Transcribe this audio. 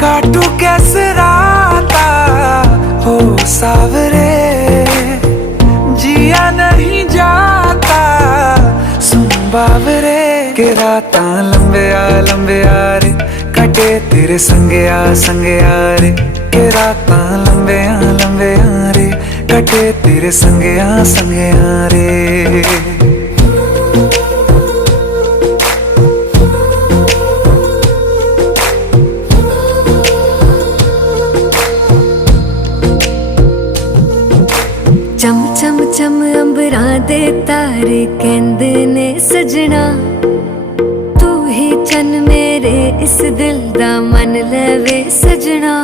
काटू कैसे राता हो सावरे, जिया नहीं जाता सुन बावरे। के राता लंबे आ रे, कटे तेरे संगे आ रे। के राता लंबे आ रे, कटे तेरे संगे आ रे। चम चम चम अंबरां दे तारे कहंदे ने सजना, तू ही चन मेरे इस दिल दा मन लवे सजना।